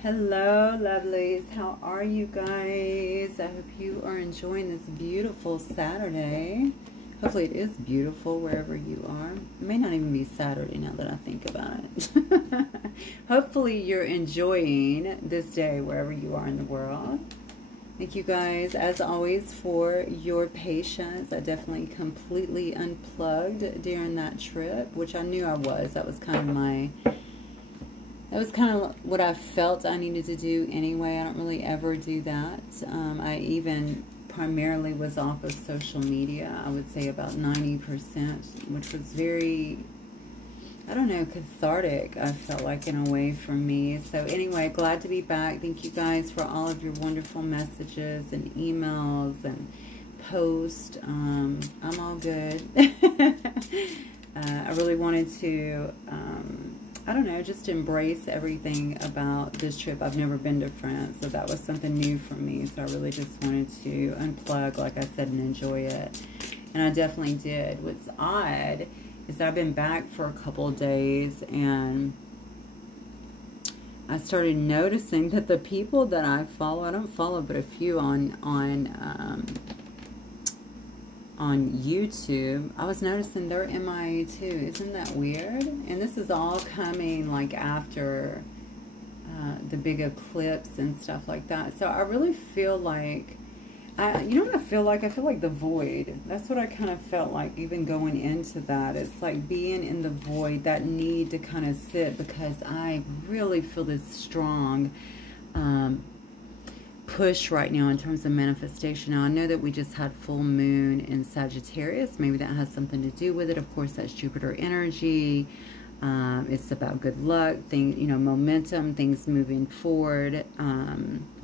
Hello, lovelies. How are you guys? I hope you are enjoying this beautiful Saturday. Hopefully it is beautiful wherever you are. It may not even be Saturday now that I think about it. Hopefully you're enjoying this day wherever you are in the world. Thank you guys, as always, for your patience. I definitely completely unplugged during that trip, which I knew I was. That was kind of what I felt I needed to do anyway. I don't really ever do that. I even primarily was off of social media. I would say about 90%, which was very, I don't know, cathartic, I felt like, in a way, for me. So anyway, glad to be back. Thank you guys for all of your wonderful messages and emails and posts. I'm all good. I really wanted to... I don't know, just embrace everything about this trip. I've never been to France, so that was something new for me. So I really just wanted to unplug, like I said, and enjoy it. And I definitely did. What's odd is that I've been back for a couple of days, and I started noticing that the people that I follow, I don't follow but a few on YouTube, I was noticing they're MIA too. Isn't that weird? And this is all coming like after the big eclipse and stuff like that. So I really feel like, you know what I feel like? I feel like the void. That's what I kind of felt like even going into that. It's like being in the void, that need to kind of sit, because I really feel this strong push right now in terms of manifestation. Now, I know that we just had full moon in Sagittarius. Maybe that has something to do with it. Of course, that's Jupiter energy. It's about good luck, momentum, things moving forward.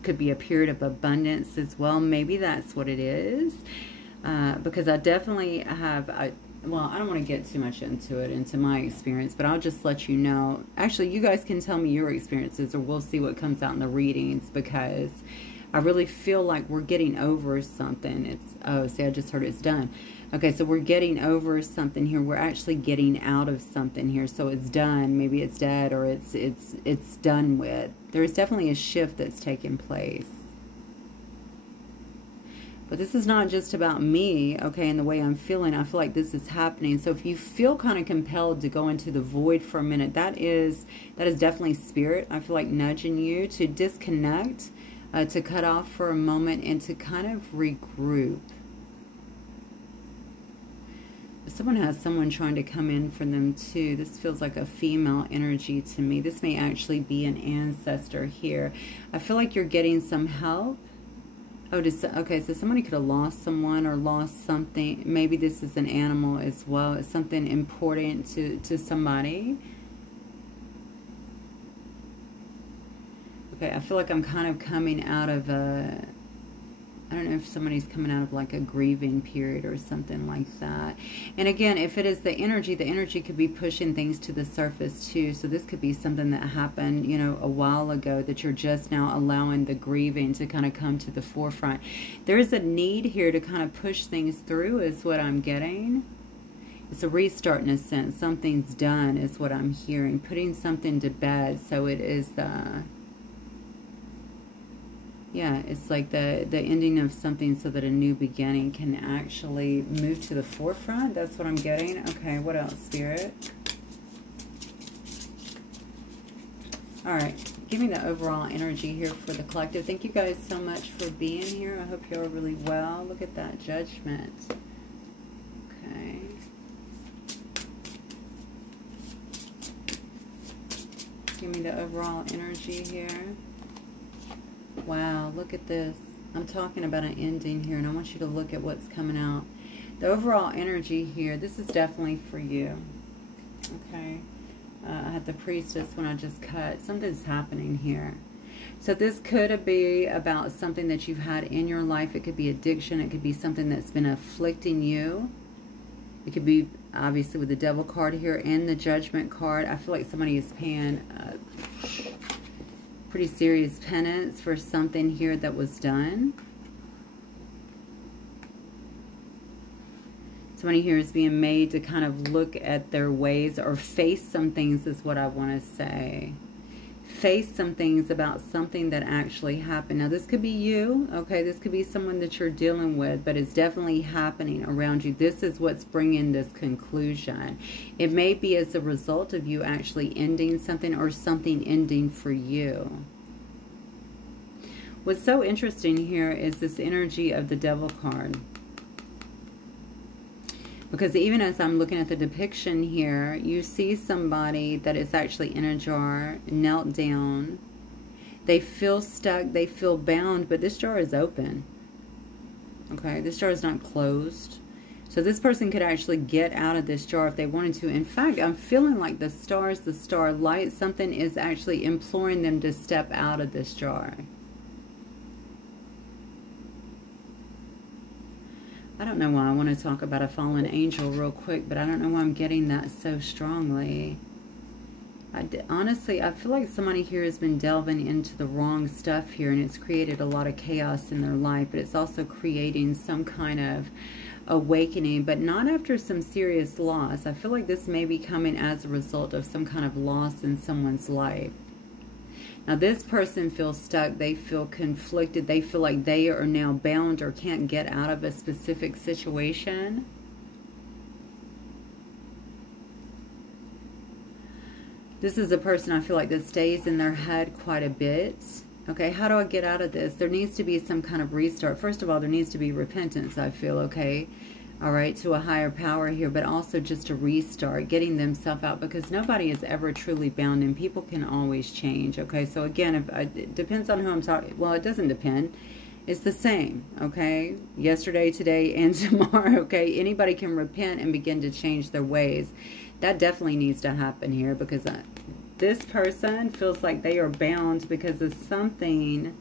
Could be a period of abundance as well. Maybe that's what it is. Because I definitely have... well, I don't want to get too much into my experience, but I'll just let you know. Actually, you guys can tell me your experiences, or we'll see what comes out in the readings, because I really feel like we're getting over something. It's, oh, see, I just heard it's done. Okay, so we're getting over something here. We're actually getting out of something here. So it's done. Maybe it's dead, or it's done with. There's definitely a shift that's taking place. But this is not just about me, okay, and the way I'm feeling. I feel like this is happening. So if you feel kind of compelled to go into the void for a minute, that is definitely spirit. I feel like nudging you to disconnect, to cut off for a moment, and to kind of regroup. Someone has someone trying to come in for them too. This feels like a female energy to me. This may actually be an ancestor here. I feel like you're getting some help. Oh, okay, so somebody could have lost someone or lost something. Maybe this is an animal as well. It's something important to somebody. Okay, I feel like I'm kind of coming out of a... I don't know if somebody's coming out of like a grieving period or something like that. And again, if it is the energy could be pushing things to the surface too. So this could be something that happened, a while ago, that you're just now allowing the grieving to kind of come to the forefront. There is a need here to kind of push things through, is what I'm getting. It's a restart in a sense. Something's done is what I'm hearing. Putting something to bed. So it is the... yeah, it's like the ending of something so that a new beginning can actually move to the forefront. That's what I'm getting. Okay, what else, Spirit? All right, give me the overall energy here for the collective. Thank you guys so much for being here. I hope you're really well. Look at that Judgment. Okay. Give me the overall energy here. Wow, look at this. I'm talking about an ending here, and I want you to look at what's coming out. The overall energy here, this is definitely for you. Okay. I had the Priestess when I just cut. Something's happening here. So this could be about something that you've had in your life. It could be addiction. It could be something that's been afflicting you. It could be, obviously, with the Devil card here and the Judgment card. I feel like somebody is paying... pretty serious penance for something here that was done. Somebody here is being made to kind of look at their ways or face some things, is what I want to say. face some things about something that actually happened. Now, this could be you, okay? This could be someone that you're dealing with, but it's definitely happening around you. This is what's bringing this conclusion. It may be as a result of you actually ending something or something ending for you. What's so interesting here is this energy of the Devil card. Because even as I'm looking at the depiction here, you see somebody that is actually in a jar, knelt down. They feel stuck, they feel bound, but this jar is open. Okay, this jar is not closed. So this person could actually get out of this jar if they wanted to. In fact, I'm feeling like the stars, the starlight, something is actually imploring them to step out of this jar. I don't know why I want to talk about a fallen angel real quick, but I don't know why I'm getting that so strongly. Honestly, I feel like somebody here has been delving into the wrong stuff here, and it's created a lot of chaos in their life, but it's also creating some kind of awakening, but not after some serious loss. I feel like this may be coming as a result of some kind of loss in someone's life. Now, this person feels stuck. They feel conflicted. They feel like they are now bound or can't get out of a specific situation. This is a person I feel like that stays in their head quite a bit. Okay, how do I get out of this? There needs to be some kind of restart. First of all, there needs to be repentance, I feel, okay? All right, to a higher power here, but also just a restart, getting themselves out, because nobody is ever truly bound and people can always change, okay? So again, it depends on who I'm talking. Well, it doesn't depend. It's the same, okay? Yesterday, today, and tomorrow, okay? Anybody can repent and begin to change their ways. That definitely needs to happen here, because this person feels like they are bound because of something.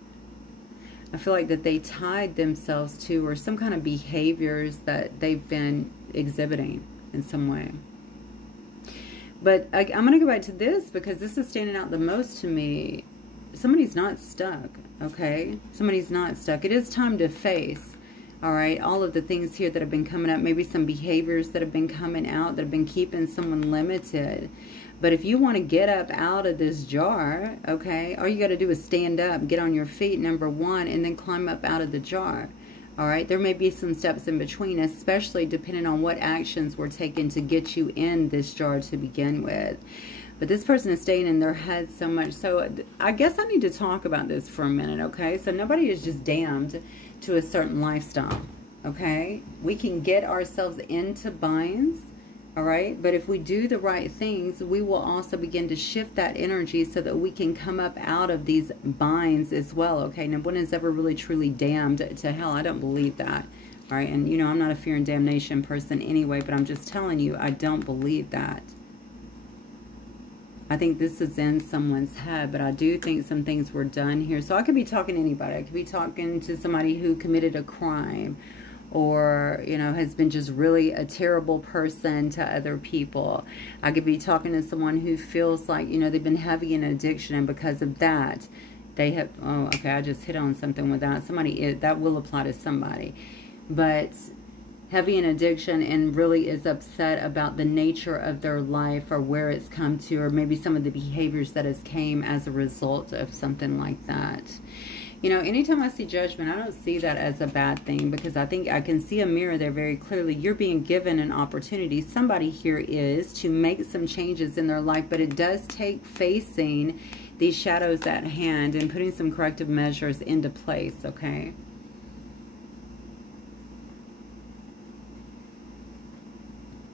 I feel like that they tied themselves to, or some kind of behaviors that they've been exhibiting in some way. But I'm going to go back to this because this is standing out the most to me. Somebody's not stuck, okay? Somebody's not stuck. It is time to face, all right, all of the things here that have been coming up. Maybe some behaviors that have been coming out that have been keeping someone limited. But if you want to get up out of this jar, okay, all you got to do is stand up, get on your feet, number one, and then climb up out of the jar. All right, there may be some steps in between, especially depending on what actions were taken to get you in this jar to begin with. But this person is staying in their head so much. So I guess I need to talk about this for a minute, okay? So nobody is just damned to a certain lifestyle, okay? We can get ourselves into binds. All right, but if we do the right things, we will also begin to shift that energy so that we can come up out of these binds as well, okay? No one is ever really truly damned to hell. I don't believe that, all right? And, you know, I'm not a fear and damnation person anyway, but I'm just telling you, I don't believe that. I think this is in someone's head, but I do think some things were done here. So I could be talking to anybody. I could be talking to somebody who committed a crime, or, you know, has been just really a terrible person to other people. I could be talking to someone who feels like, you know, they've been heavy in addiction, and because of that, they have, oh, okay, I just hit on something with that. Somebody, that will apply to somebody. But heavy in addiction and really is upset about the nature of their life or where it's come to, or maybe some of the behaviors that has came as a result of something like that. You know, anytime I see judgment, I don't see that as a bad thing, because I think I can see a mirror there very clearly. You're being given an opportunity. Somebody here is to make some changes in their life, but it does take facing these shadows at hand and putting some corrective measures into place, okay?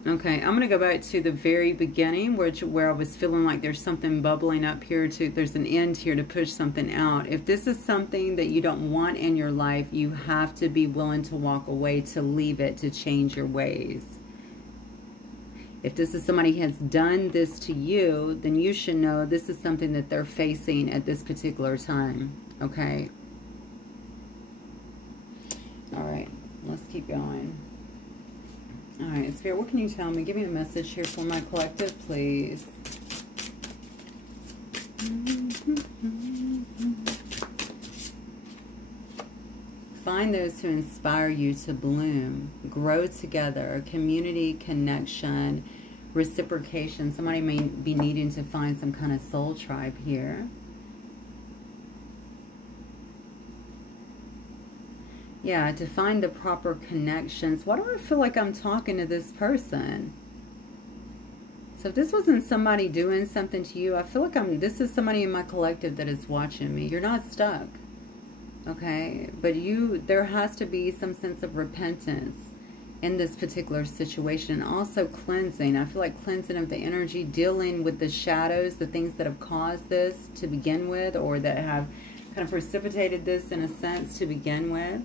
Okay, I'm going to go back to the very beginning where I was feeling like there's something bubbling up here. There's an end here to push something out. If this is something that you don't want in your life, you have to be willing to walk away, to leave it, to change your ways. If this is somebody who has done this to you, then you should know this is something that they're facing at this particular time, okay? All right, let's keep going. All right, Spirit, what can you tell me? Give me a message here for my collective, please. Find those who inspire you to bloom, grow together, community, connection, reciprocation. Somebody may be needing to find some kind of soul tribe here. Yeah, to find the proper connections. Why do I feel like I'm talking to this person? So if this wasn't somebody doing something to you, I feel like this is somebody in my collective that is watching me. You're not stuck. Okay? But there has to be some sense of repentance in this particular situation. And also cleansing. I feel like cleansing of the energy, dealing with the shadows, the things that have caused this to begin with, or that have kind of precipitated this in a sense to begin with.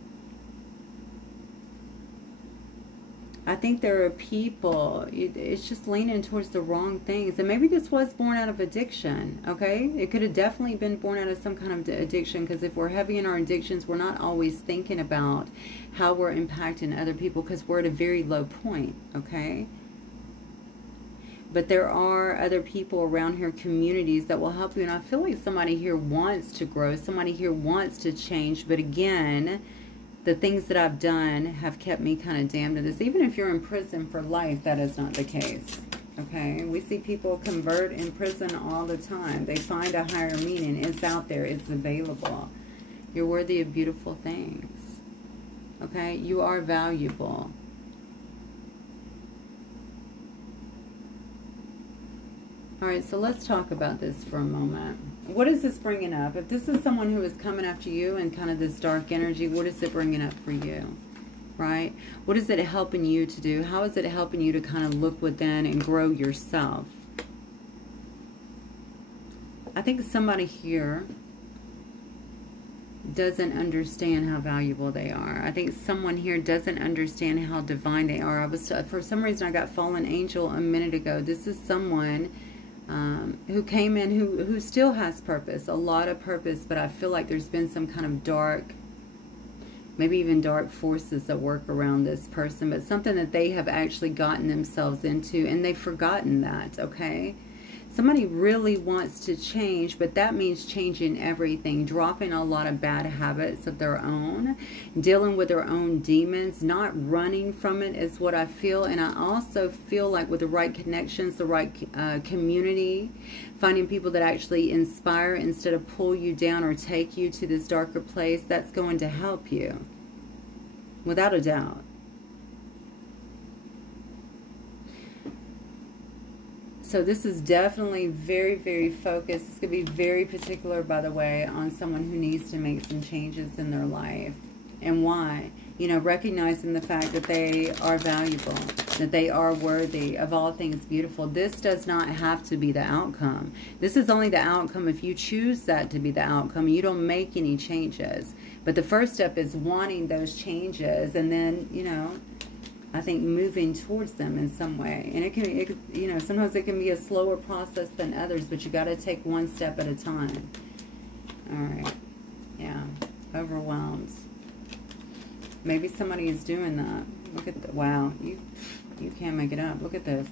I think there are people, it's just leaning towards the wrong things. And maybe this was born out of addiction, okay? It could have definitely been born out of some kind of addiction, because if we're heavy in our addictions, we're not always thinking about how we're impacting other people, because we're at a very low point, okay? But there are other people around here, communities that will help you. And I feel like somebody here wants to grow. Somebody here wants to change. But again, the things that I've done have kept me kind of damned to this. Even if you're in prison for life, that is not the case. Okay? We see people convert in prison all the time. They find a higher meaning. It's out there. It's available. You're worthy of beautiful things. Okay? You are valuable. All right, so let's talk about this for a moment. What is this bringing up? If this is someone who is coming after you and kind of this dark energy, what is it bringing up for you? Right? What is it helping you to do? How is it helping you to kind of look within and grow yourself? I think somebody here doesn't understand how valuable they are. I think someone here doesn't understand how divine they are. For some reason, I got fallen angel a minute ago. This is someone who came in, who still has purpose, a lot of purpose, but I feel like there's been some kind of dark, maybe even dark forces that work around this person, but something that they have actually gotten themselves into, and they've forgotten that, okay? Somebody really wants to change, but that means changing everything, dropping a lot of bad habits of their own, dealing with their own demons, not running from it is what I feel. And I also feel like with the right connections, the right community, finding people that actually inspire instead of pull you down or take you to this darker place, that's going to help you, without a doubt. So this is definitely very, very focused. It's going to be very particular, by the way, on someone who needs to make some changes in their life. And why? You know, recognizing the fact that they are valuable, that they are worthy of all things beautiful. This does not have to be the outcome. This is only the outcome if you choose that to be the outcome. You don't make any changes. But the first step is wanting those changes, and then, you know, I think moving towards them in some way. And it can, you know, sometimes it can be a slower process than others, but you got to take one step at a time. All right. Yeah. Overwhelmed. Maybe somebody is doing that. Look at the, wow. You can't make it up. Look at this.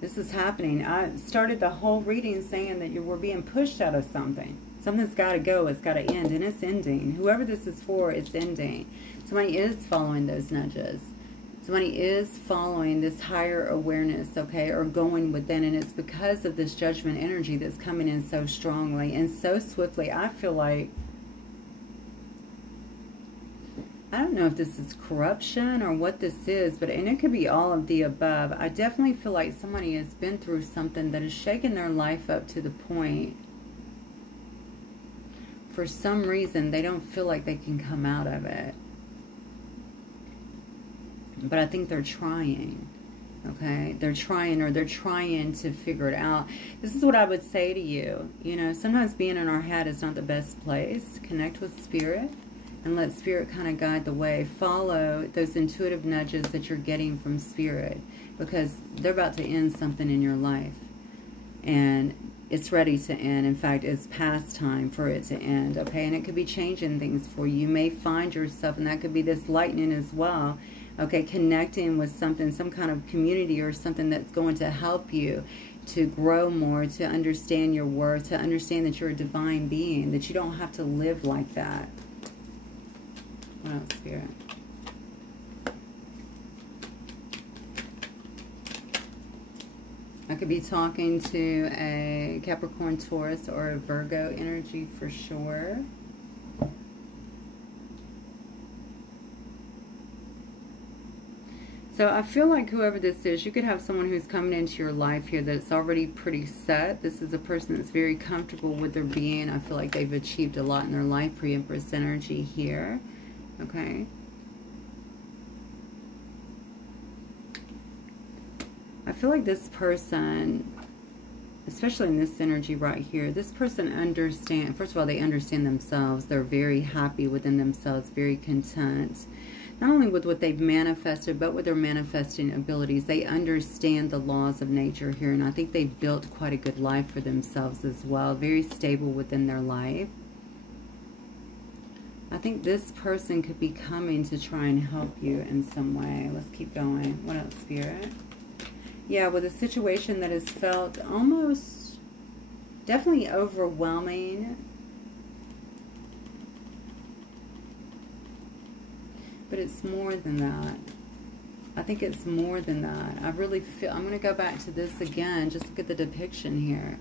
This is happening. I started the whole reading saying that we're being pushed out of something. Something's got to go. It's got to end. And it's ending. Whoever this is for, it's ending. Somebody is following those nudges. Somebody is following this higher awareness, okay, or going within. And it's because of this judgment energy that's coming in so strongly and so swiftly. I feel like, I don't know if this is corruption or what this is, but, and it could be all of the above. I definitely feel like somebody has been through something that has shaken their life up to the point, for some reason, they don't feel like they can come out of it. But I think they're trying, okay? They're trying, or they're trying to figure it out. This is what I would say to you. You know, sometimes being in our head is not the best place. Connect with Spirit and let Spirit kind of guide the way. Follow those intuitive nudges that you're getting from Spirit, because they're about to end something in your life. And it's ready to end. In fact, it's past time for it to end, okay? And it could be changing things for you. You may find yourself, and that could be this lightning as well, okay, connecting with something, some kind of community or something that's going to help you to grow more, to understand your worth, to understand that you're a divine being, that you don't have to live like that. What else, Spirit? I could be talking to a Capricorn, Taurus, or a Virgo energy for sure. So I feel like whoever this is, you could have someone who's coming into your life here that's already pretty set. This is a person that's very comfortable with their being. I feel like they've achieved a lot in their life. Pre-Empress energy here. Okay. I feel like this person, especially in this energy right here, this person understands, first of all, they understand themselves. They're very happy within themselves, very content. Not only with what they've manifested, but with their manifesting abilities. They understand the laws of nature here, and I think they've built quite a good life for themselves as well. Very stable within their life. I think this person could be coming to try and help you in some way. Let's keep going. What else, Spirit? Yeah, with a situation that has felt almost definitely overwhelming. But it's more than that. I think it's more than that. I really feel, I'm going to go back to this again. Just look at the depiction here.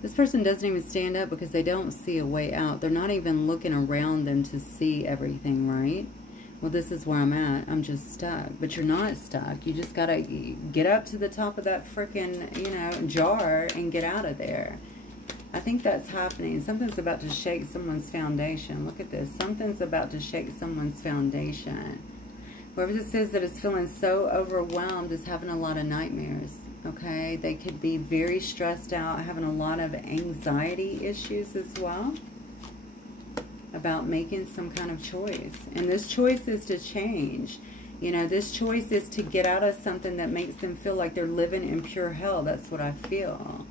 This person doesn't even stand up because they don't see a way out. They're not even looking around them to see everything, right? Well, this is where I'm at. I'm just stuck. But you're not stuck. You just got to get up to the top of that freaking, you know, jar and get out of there. I think that's happening. Something's about to shake someone's foundation. Look at this. Something's about to shake someone's foundation. Whoever this is that is feeling so overwhelmed is having a lot of nightmares. Okay? They could be very stressed out, having a lot of anxiety issues as well about making some kind of choice. And this choice is to change. You know, this choice is to get out of something that makes them feel like they're living in pure hell. That's what I feel.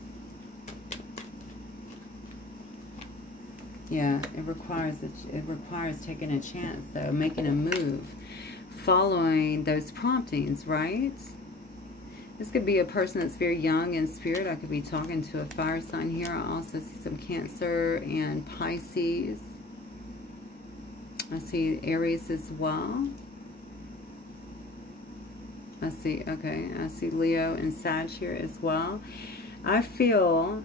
Yeah, it requires taking a chance, though, making a move, following those promptings, right? This could be a person that's very young in spirit. I could be talking to a fire sign here. I also see some Cancer and Pisces. I see Aries as well. I see Leo and Sag here as well. I feel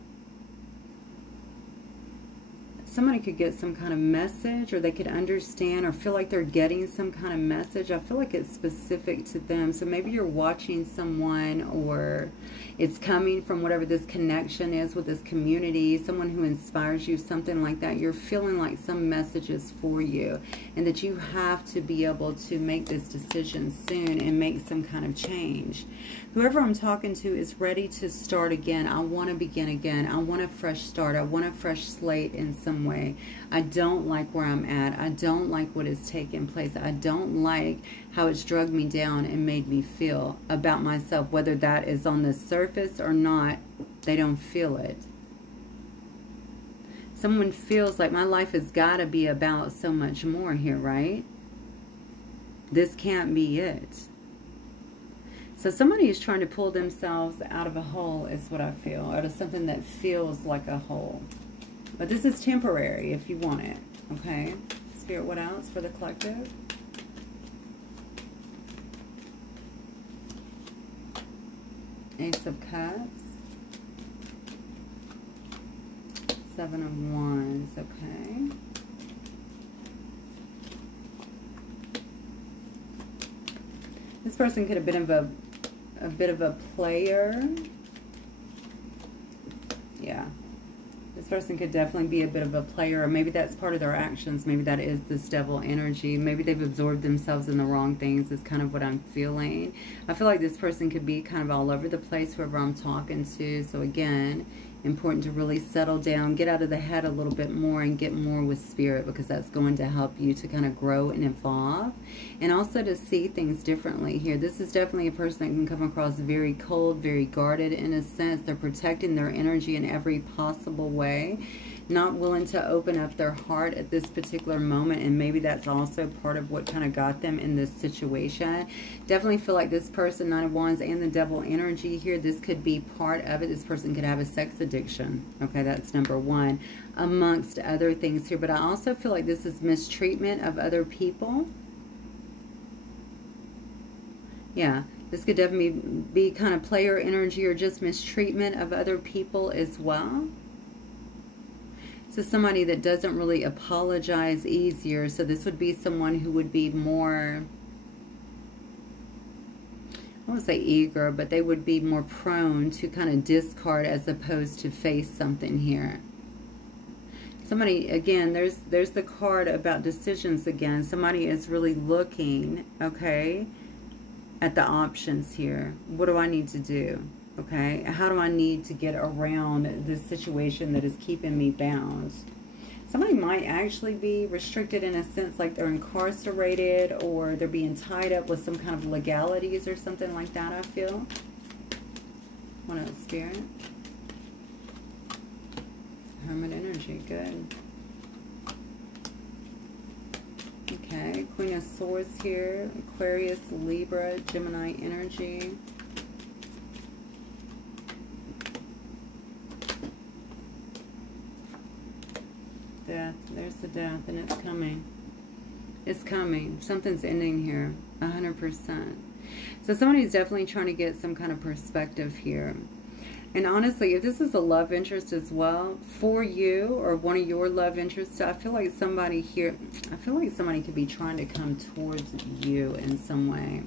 somebody could get some kind of message, or they could understand or feel like they're getting some kind of message. I feel like it's specific to them. So maybe you're watching someone, or it's coming from whatever this connection is with this community, someone who inspires you, something like that. You're feeling like some message is for you, and that you have to be able to make this decision soon and make some kind of change. Whoever I'm talking to is ready to start again. I want to begin again. I want a fresh start. I want a fresh slate in some way. I don't like where I'm at. I don't like what is taking place. I don't like how it's drugged me down and made me feel about myself. Whether that is on the surface or not, they don't feel it. Someone feels like my life has got to be about so much more here, right? This can't be it. So somebody is trying to pull themselves out of a hole, is what I feel, out of something that feels like a hole. But this is temporary if you want it, okay? Spirit, what else for the collective? Ace of Cups. 7 of Wands, okay. This person could have been a bit of a player. Yeah. This person could definitely be a bit of a player, or maybe that's part of their actions. Maybe that is this devil energy. Maybe they've absorbed themselves in the wrong things is kind of what I'm feeling. I feel like this person could be kind of all over the place, whoever I'm talking to. So again, important to really settle down, get out of the head a little bit more and get more with spirit, because that's going to help you to kind of grow and evolve, and also to see things differently here. This is definitely a person that can come across very cold, very guarded in a sense. They're protecting their energy in every possible way, not willing to open up their heart at this particular moment, and maybe that's also part of what kind of got them in this situation. Definitely feel like this person, 9 of Wands and the devil energy here, this could be part of it. This person could have a sex addiction. Okay, that's number one, amongst other things here. But I also feel like this is mistreatment of other people. Yeah, this could definitely be kind of player energy, or just mistreatment of other people as well. So somebody that doesn't really apologize easier. So this would be someone who would be more, won't say eager, but they would be more prone to kind of discard as opposed to face something here. Somebody, again, there's the card about decisions again. Somebody is really looking, okay, at the options here. What do I need to do? Okay, how do I need to get around this situation that is keeping me bound? Somebody might actually be restricted in a sense, like they're incarcerated or they're being tied up with some kind of legalities or something like that, I feel. What else, Spirit? Hermit energy, good. Okay, Queen of Swords here, Aquarius, Libra, Gemini energy. Death, there's the death, and it's coming. It's coming. Something's ending here, 100%. So somebody's definitely trying to get some kind of perspective here. And honestly, if this is a love interest as well, for you or one of your love interests, I feel like somebody here, I feel like somebody could be trying to come towards you in some way.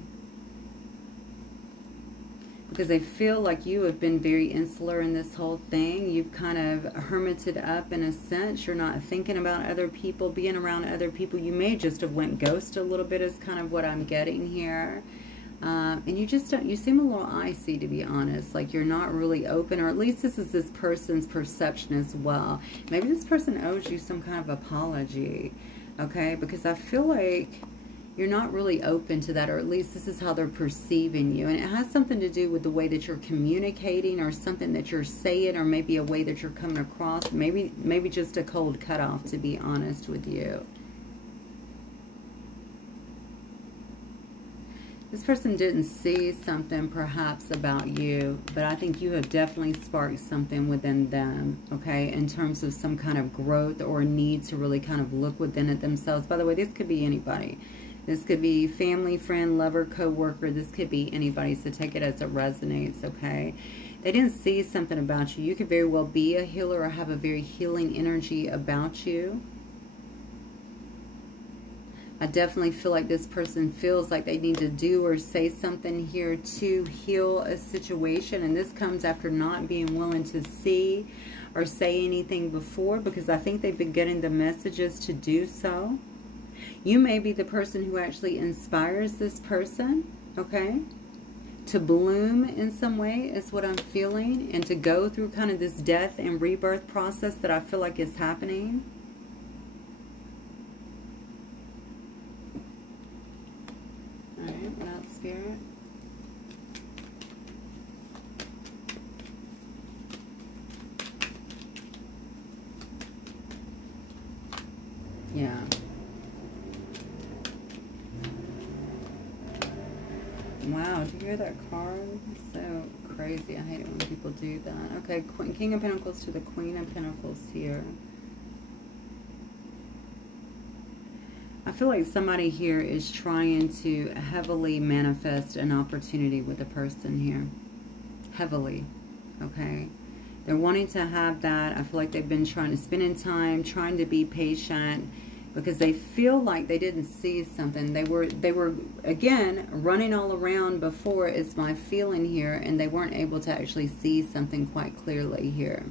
Because they feel like you have been very insular in this whole thing. You've kind of hermited up in a sense. You're not thinking about other people, being around other people. You may just have went ghost a little bit is kind of what I'm getting here. And you just don't, you seem a little icy, to be honest. Like you're not really open, or at least this is this person's perception as well. Maybe this person owes you some kind of apology, okay? Because I feel like you're not really open to that, or at least this is how they're perceiving you. And it has something to do with the way that you're communicating, or something that you're saying, or maybe a way that you're coming across. Maybe just a cold cutoff, to be honest with you. This person didn't see something perhaps about you, but I think you have definitely sparked something within them, okay, in terms of some kind of growth or need to really kind of look within it themselves. By the way, this could be anybody. This could be family, friend, lover, co-worker. This could be anybody, so take it as it resonates, okay? They didn't see something about you. You could very well be a healer or have a very healing energy about you. I definitely feel like this person feels like they need to do or say something here to heal a situation. And this comes after not being willing to see or say anything before, because I think they've been getting the messages to do so. You may be the person who actually inspires this person, okay, to bloom in some way is what I'm feeling, and to go through kind of this death and rebirth process that I feel like is happening. All right, what else, Spirit? Yeah. Wow, did you hear that card? So crazy. I hate it when people do that. Okay, King of Pentacles to the Queen of Pentacles here. I feel like somebody here is trying to heavily manifest an opportunity with a person here. Heavily, okay? They're wanting to have that. I feel like they've been trying to spend in time, trying to be patient, because they feel like they didn't see something. They were again running all around before, is my feeling here, and they weren't able to actually see something quite clearly here.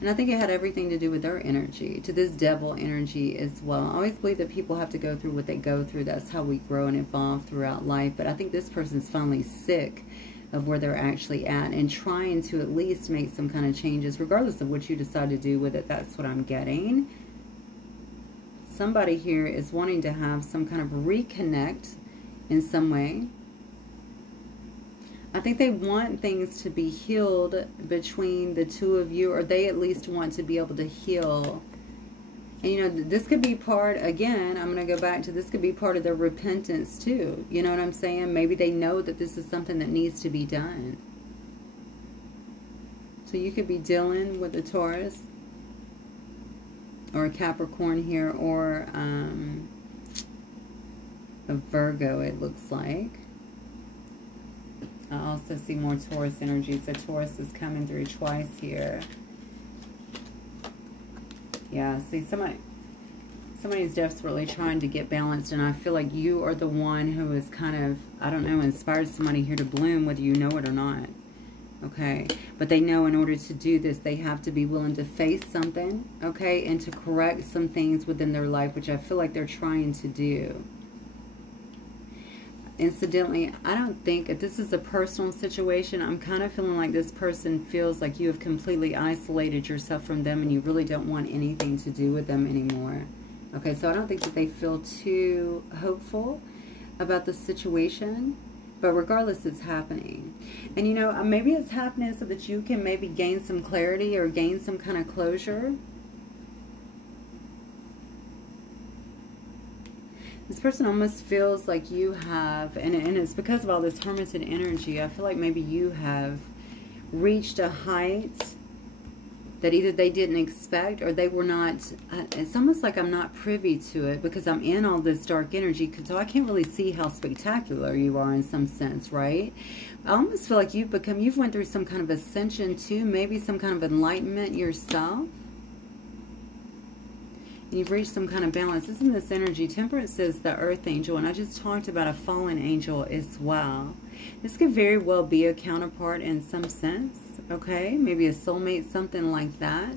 And I think it had everything to do with their energy, to this devil energy as well. I always believe that people have to go through what they go through. That's how we grow and evolve throughout life. But I think this person's finally sick of where they're actually at and trying to at least make some kind of changes, regardless of what you decide to do with it. That's what I'm getting. Somebody here is wanting to have some kind of reconnect in some way. I think they want things to be healed between the two of you, or they at least want to be able to heal. And, you know, this could be part, again, I'm going to go back to, this could be part of their repentance too. You know what I'm saying? Maybe they know that this is something that needs to be done. So you could be dealing with a Taurus or a Capricorn here, or a Virgo, it looks like. I also see more Taurus energy. So Taurus is coming through twice here. Yeah, see, somebody Somebody's desperately trying to get balanced, and I feel like you are the one who is kind of, I don't know, inspired somebody here to bloom, whether you know it or not. Okay, but they know in order to do this, they have to be willing to face something, okay, and to correct some things within their life, which I feel like they're trying to do. Incidentally, I don't think, if this is a personal situation, I'm kind of feeling like this person feels like you have completely isolated yourself from them and you really don't want anything to do with them anymore. Okay, so I don't think that they feel too hopeful about the situation. But regardless, it's happening. And you know, maybe it's happening so that you can maybe gain some clarity or gain some kind of closure. This person almost feels like you have, and it's because of all this hermited energy, I feel like maybe you have reached a height that either they didn't expect or they were not, it's almost like I'm not privy to it because I'm in all this dark energy, so I can't really see how spectacular you are in some sense, right? I almost feel like you've went through some kind of ascension too, maybe some kind of enlightenment yourself. And you've reached some kind of balance. Isn't this energy? Temperance is the earth angel, and I just talked about a fallen angel as well. This could very well be a counterpart in some sense. Okay, maybe a soulmate, something like that.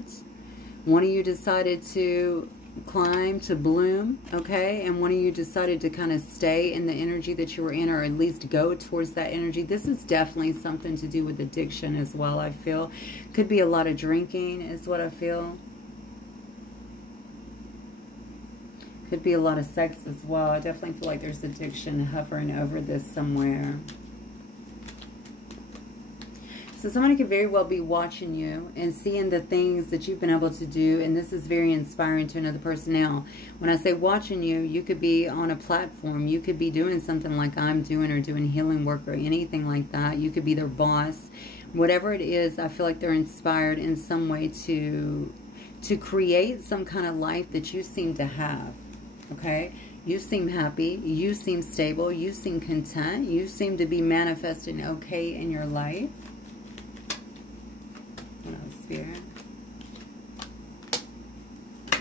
One of you decided to climb, to bloom, okay, and one of you decided to kind of stay in the energy that you were in, or at least go towards that energy. This is definitely something to do with addiction as well, I feel. Could be a lot of drinking is what I feel. Could be a lot of sex as well. I definitely feel like there's addiction hovering over this somewhere. So somebody could very well be watching you and seeing the things that you've been able to do, and this is very inspiring to another person. Now, when I say watching you, you could be on a platform. You could be doing something like I'm doing, or doing healing work or anything like that. You could be their boss. Whatever it is, I feel like they're inspired in some way to create some kind of life that you seem to have, okay? You seem happy. You seem stable. You seem content. You seem to be manifesting okay in your life. Spirit.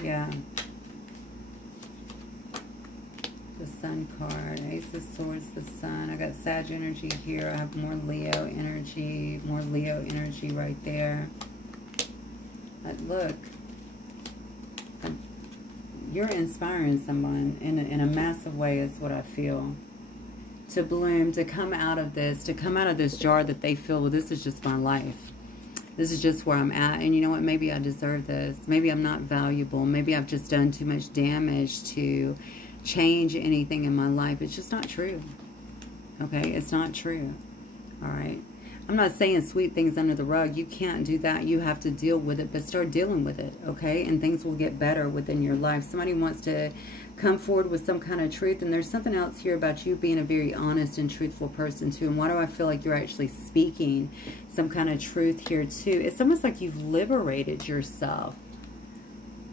Yeah. The Sun card. Ace of Swords, the Sun. I got Sag energy here. I have more Leo energy. More Leo energy right there. But look. You're inspiring someone in a massive way is what I feel. To bloom, to come out of this, jar that they feel, well, this is just my life. This is just where I'm at, and you know what? Maybe I deserve this. Maybe I'm not valuable. Maybe I've just done too much damage to change anything in my life. It's just not true. Okay? It's not true. All right? I'm not saying sweep things under the rug. You can't do that. You have to deal with it, but start dealing with it, okay? And things will get better within your life. Somebody wants to come forward with some kind of truth, and there's something else here about you being a very honest and truthful person too. And why do I feel like you're actually speaking some kind of truth here too? It's almost like you've liberated yourself.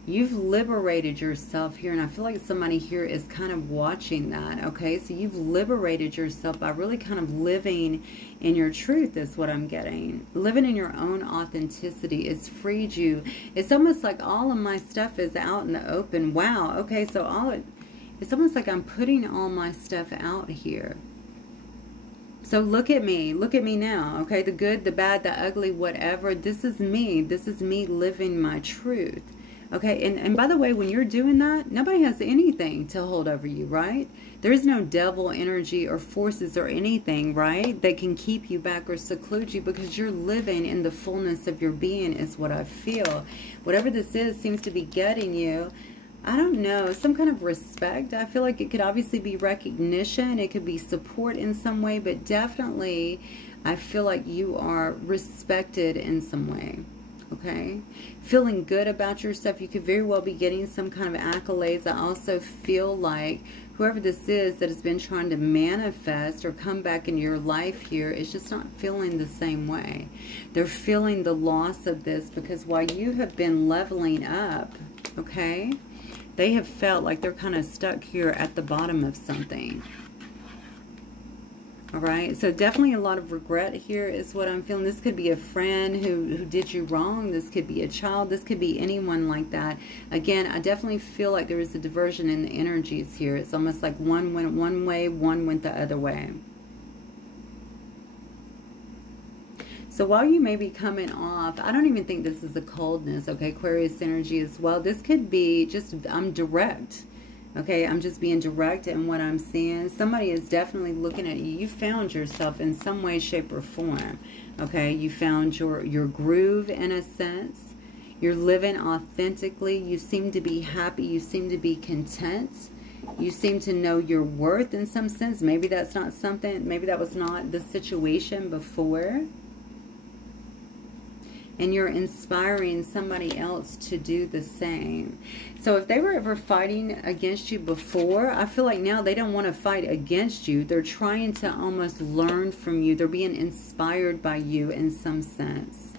You've liberated yourself here, and I feel like somebody here is kind of watching that, okay? So you've liberated yourself by really kind of living in your truth is what I'm getting. Living in your own authenticity. It's freed you. It's almost like all of my stuff is out in the open. Wow, okay, so it's almost like I'm putting all my stuff out here. So look at me now, okay? The good, the bad, the ugly, whatever. This is me living my truth. Okay, and by the way, when you're doing that, nobody has anything to hold over you, right? There is no devil energy or forces or anything, right, that can keep you back or seclude you, because you're living in the fullness of your being is what I feel. Whatever this is seems to be getting you, I don't know, some kind of respect. I feel like it could obviously be recognition. It could be support in some way, but definitely I feel like you are respected in some way. Okay, feeling good about yourself. You could very well be getting some kind of accolades. I also feel like whoever this is that has been trying to manifest or come back in your life here is just not feeling the same way. They're feeling the loss of this, because while you have been leveling up, okay, they have felt like they're kind of stuck here at the bottom of something. All right, so definitely a lot of regret here is what I'm feeling. This could be a friend who did you wrong. This could be a child. This could be anyone like that. Again, I definitely feel like there is a diversion in the energies here. It's almost like one went one way, one went the other way. So while you may be coming off, I don't even think this is a coldness, okay? Aquarius energy as well. This could be just, I'm direct. Okay, I'm just being direct in what I'm seeing. Somebody is definitely looking at you. You found yourself in some way, shape, or form. Okay, you found your groove in a sense. You're living authentically. You seem to be happy. You seem to be content. You seem to know your worth in some sense. Maybe that's not something, maybe that was not the situation before. And you're inspiring somebody else to do the same. So if they were ever fighting against you before, I feel like now they don't want to fight against you. They're trying to almost learn from you. They're being inspired by you in some sense.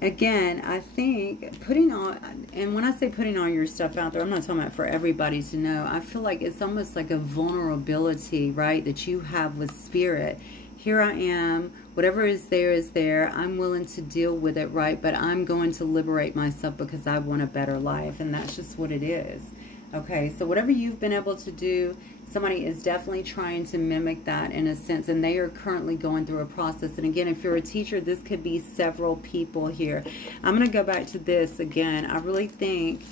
Again, I think putting on, and when I say putting all your stuff out there, I'm not talking about for everybody to know. I feel like it's almost like a vulnerability, right, that you have with spirit. Here I am. Whatever is there. I'm willing to deal with it, right? But I'm going to liberate myself because I want a better life. And that's just what it is. Okay, so whatever you've been able to do, somebody is definitely trying to mimic that in a sense. And they are currently going through a process. And again, if you're a teacher, this could be several people here. I'm going to go back to this again. I really think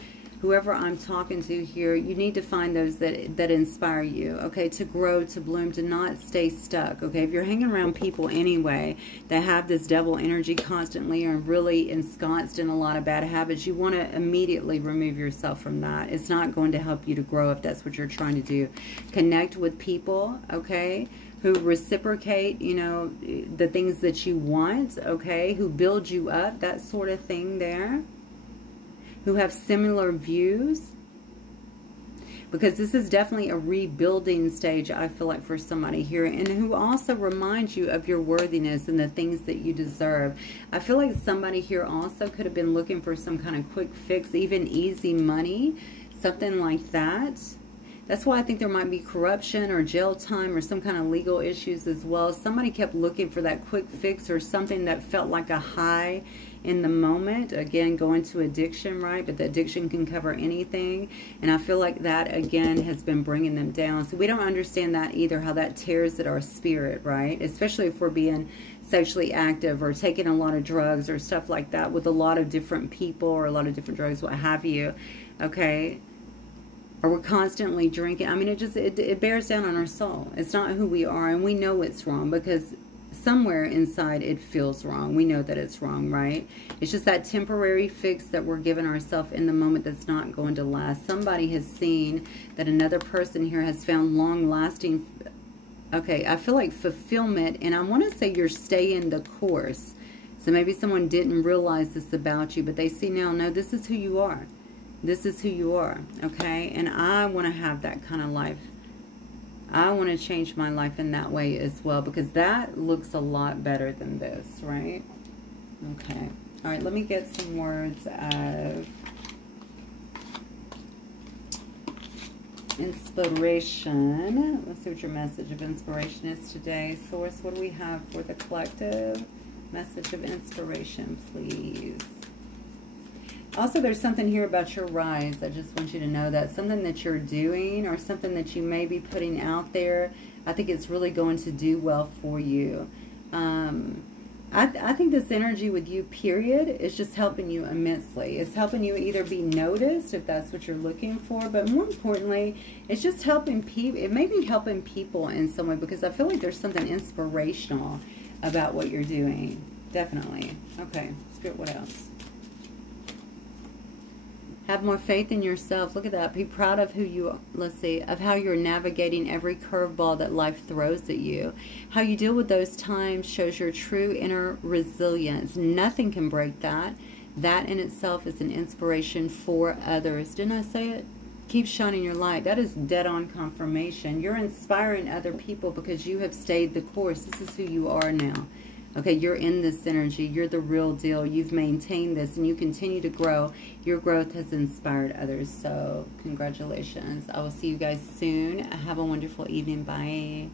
whoever I'm talking to here, you need to find those that inspire you, okay, to grow, to bloom, to not stay stuck, okay? If you're hanging around people anyway that have this devil energy constantly or really ensconced in a lot of bad habits, you want to immediately remove yourself from that. It's not going to help you to grow if that's what you're trying to do. Connect with people, okay, who reciprocate, you know, the things that you want, okay, who build you up, that sort of thing there. Who have similar views, because this is definitely a rebuilding stage, I feel like, for somebody here, and who also remind you of your worthiness and the things that you deserve. I feel like somebody here also could have been looking for some kind of quick fix, even easy money, something like that. That's why I think there might be corruption or jail time or some kind of legal issues as well. Somebody kept looking for that quick fix or something that felt like a high in the moment. Again, going to addiction, right? But the addiction can cover anything. And I feel like that, again, has been bringing them down. So we don't understand that either, how that tears at our spirit, right? Especially if we're being sexually active or taking a lot of drugs or stuff like that with a lot of different people or a lot of different drugs, what have you, okay? Or we're constantly drinking. I mean, it bears down on our soul. It's not who we are, and we know it's wrong because somewhere inside it feels wrong. We know that it's wrong, right? It's just that temporary fix that we're giving ourselves in the moment that's not going to last. Somebody has seen that another person here has found long-lasting, okay, I feel like fulfillment, and I want to say you're staying the course. So maybe someone didn't realize this about you, but they see now, no, this is who you are. This is who you are, okay? And I want to have that kind of life. I want to change my life in that way as well, because that looks a lot better than this, right? Okay. All right, let me get some words of inspiration. Let's see what your message of inspiration is today. Source, what do we have for the collective? Message of inspiration, please. Also, there's something here about your rise. I just want you to know that. Something that you're doing or something that you may be putting out there. I think it's really going to do well for you. I think this energy with you, period, is just helping you immensely. It's helping you either be noticed, if that's what you're looking for, but more importantly, it's just helping people. It may be helping people in some way, because I feel like there's something inspirational about what you're doing. Definitely. Okay, Spirit, what else? Have more faith in yourself. Look at that. Be proud of who you are. Let's see. Of how you're navigating every curveball that life throws at you. How you deal with those times shows your true inner resilience. Nothing can break that. That in itself is an inspiration for others. Didn't I say it? Keep shining your light. That is dead-on confirmation. You're inspiring other people because you have stayed the course. This is who you are now. Okay, you're in this energy. You're the real deal. You've maintained this and you continue to grow. Your growth has inspired others. So, congratulations. I will see you guys soon. Have a wonderful evening. Bye.